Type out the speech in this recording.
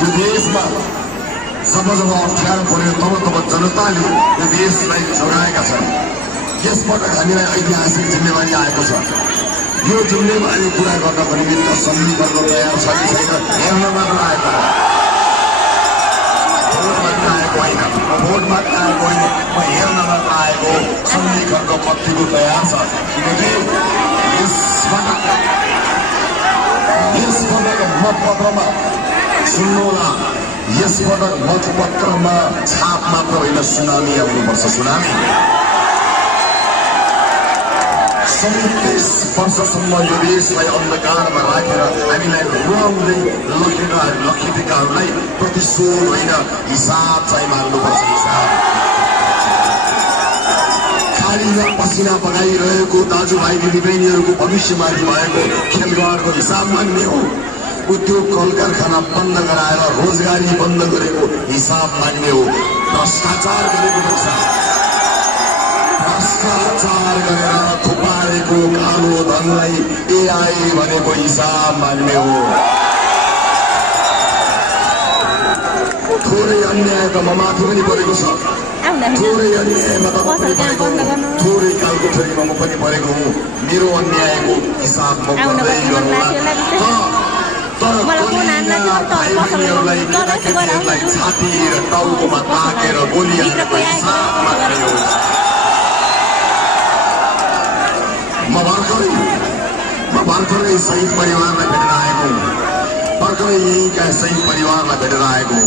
यो देशमा जब जब अप्ठ्यारो पर्यो तब जनताले यो देशलाई जोगाएका छन्। यसपटक हामीलाई ऐतिहासिक जिम्मेवारी आएको छ। यो जिम्मेवारी पूरा गर्नको निमित्त सन्धिकरण तयार छ कि छैन हेर्न मात्र आएको हो। भोट मात्र आएको होइन, म हेर्न मात्र आएको हो। सन्धिकरणको पत्रिको तयार छ किनकि यसपटक मतपत्रमा सुन्नुहोला, यसपटक मतपत्रमा छाप मात्र होइन सुनामी आउनुपर्छ। सुनामी 37 वर्षसम्म यो देशलाई अन्धकारमा राखेर हामीलाई रुवाउँदै लखेटेकाहरूलाई प्रतिशोध होइन हिसाब चाहिँ माग्नुपर्छ। हिसाब खाली पसिना बगाइरहेको दाजुभाइ दिदीबहिनीहरूको भविष्यमाथि भएको खेलगाडको हिसाब माग्ने हो। उद्योग कल कारखाना बन्द गराएर रोजगारी बन्द गरेको हिसाब माग्ने हो। भ्रष्टाचार गरेको हिसाब, भ्रष्टाचार गरेर थुपारेको कालो धनलाई एआई भनेको हिसाब माग्ने हो। थोरै अन्याय त ममाथि पनि परेको छ, थोरै अन्यायमा त थोरै कालकोठरीमा म पनि परेको हुँ। मेरो अन्यायको हिसाब म गर्दै गरौँला। भाइबहिनीहरूलाई केटाकेटीहरूलाई छाती र टाउकोमा ताकेर गोली हानेको हिसाब माग्ने हो। म भर्खरै शहीद परिवारलाई भेटेर आएको, भर्खरै यहीँका शहीद परिवारलाई भेटेर आएको।